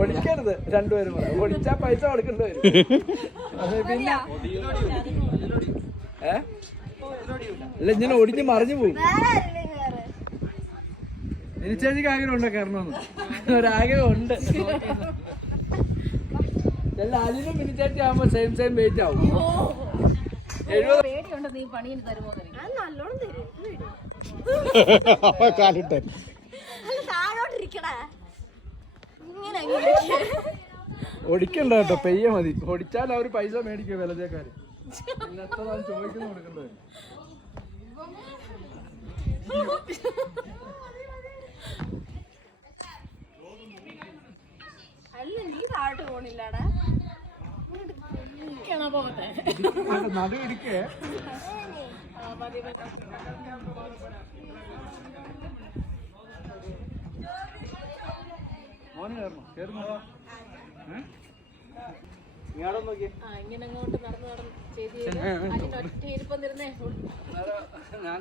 ഓടിക്കരുത് രണ്ടുപേരും കൂടെ. ഓടിച്ചാ പൈസ കൊടുക്കേണ്ടി വരും. പിന്നെ അല്ല ഇങ്ങനെ ഒടിഞ്ഞ് മറിഞ്ഞു പോകും. എനിച്ചേച്ചിക്ക് ആഗ്രഹം ഉണ്ടോ കയറണമെന്ന്? ഒരാഗ്രഹം ഉണ്ട്. അലിനും മിനിച്ചേച്ചി ആവുമ്പോ സെയിം വെയിറ്റ് ആവും. 70 ഓടിക്കണ്ട കേട്ടോ, പെയ്യ മതി. ഓടിച്ചാൽ അവര് പൈസ മേടിക്കും വിലച്ചേക്കാര്. എത്രതാണ് ചോദിക്കുന്നു കൊടുക്കേണ്ടത്. നടു ഇരിക്കേ. മോന് കയറണോ? കയറുന്നോ? ഇങ്ങോട്ട് നോക്കിയേ. ഇങ്ങനെ അങ്ങോട്ട് നടന്ന് ഇരുന്നിരുന്നേ. ഞാൻ